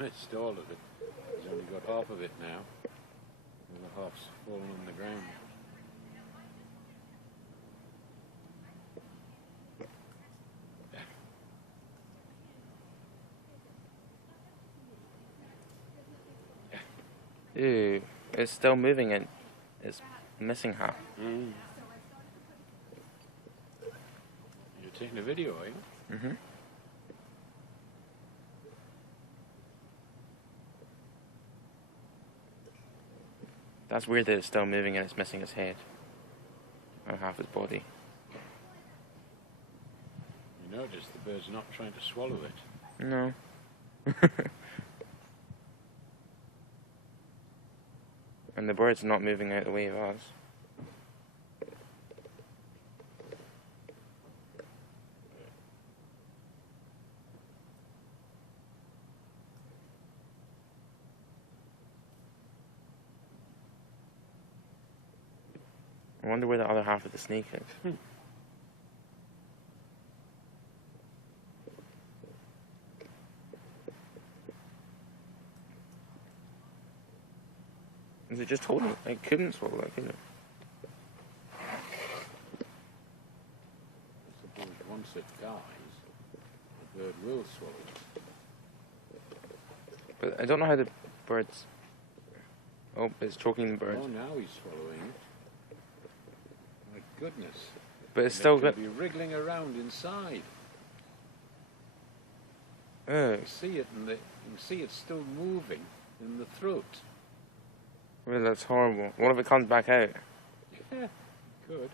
missed all of it. He's only got half of it now. The other half's fallen on the ground. Ooh, it's still moving and it's missing half. Mm. You're taking a video, are you? Mm-hmm. That's weird that it's still moving and it's missing its head. And half its body. You notice the bird's not trying to swallow it. No. And the bird's not moving out the way of us. I wonder where the other half of the snake is. Is it just holding it? It couldn't swallow it, could it? I suppose once it dies, the bird will swallow it. But I don't know how the bird's... Oh, it's choking the bird. Oh, now he's swallowing it. My goodness. But it's still going got... to be wriggling around inside. Oh, You see it, and you can see it's still moving in the throat. really, that's horrible. What if it comes back out? Yeah, good.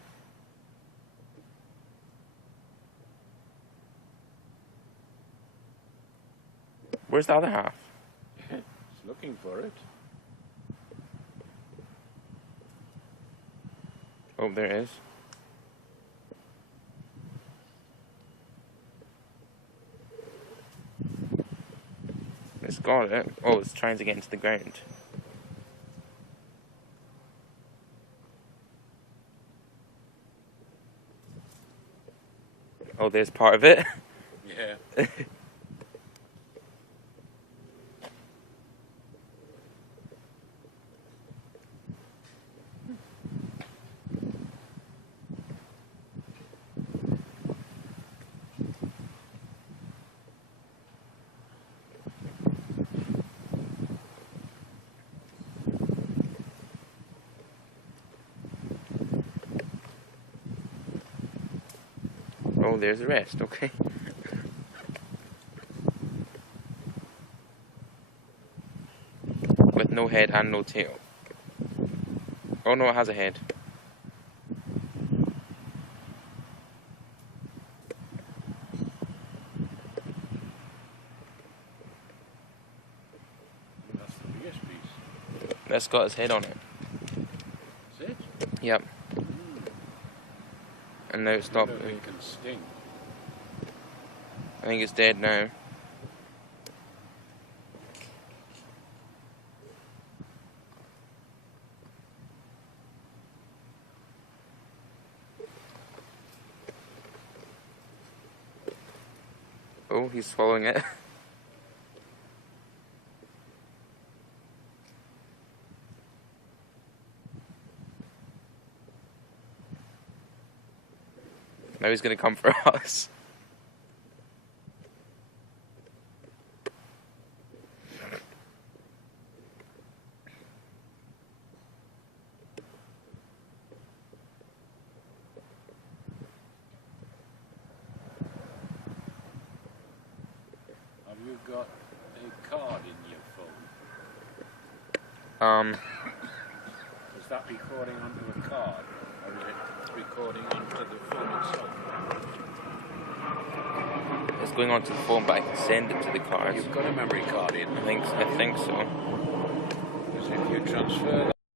Where's the other half? It's looking for it. Oh, there it is. It's got it. Oh, it's trying to get into the ground. Oh, there's part of it. Yeah. Oh, there's the rest. Okay. With no head and no tail. Oh no, it has a head. That's the biggest piece. That's got its head on it. That's it? Yep. And now it's I stopped. don't think it can sting. I think it's dead now. Oh, he's swallowing it. Now he's gonna come for us. Have you got a card in your phone? Is that recording onto a card, or is it recording onto the phone itself? It's going onto the phone, but I can send it to the card. You've got a memory card in. I think so. Because if you transfer